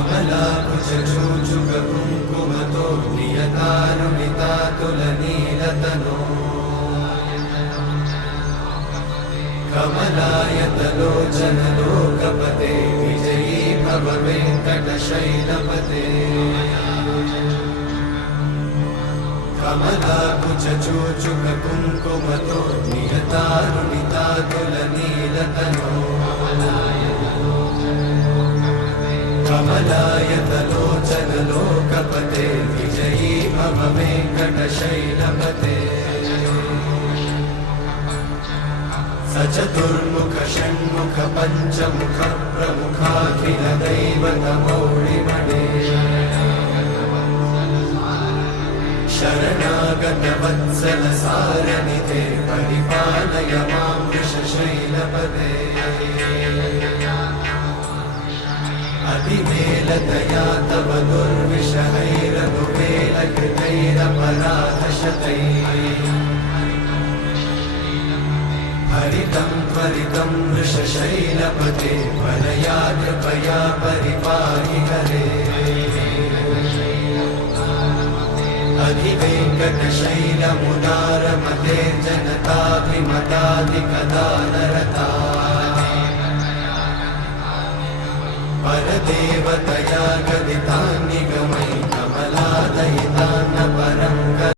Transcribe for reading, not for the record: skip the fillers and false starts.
कमलाकुचूचुककुङ्कुमतो नियतारुणितातुलनीलतनो कमलायतलोचनलोकपते विजयी भव वेङ्कटशैलपते कमलाकुचूचुककुङ्कुमतो नियतारुणितातुलनीलतनो कमलायतलोचनलोकपते विजयी भव वेङ्कटशैलपते सचतुर्मुख षण्मुख पञ्चमुख प्रमुखाखिल दैवतमौळिमणे शरणागत वत्सल सारनिधे परिपालय मां वृषशैलपते अतिवेलतया तव दुर्विषहैरनुवेलकृतैरपराधशतैः हरितं त्वरितं वृषशैलपते वरया कृपया परिपाहि हरे अधिवेङ्कटशैलमुदारमते जनताभिमताधिकदानरता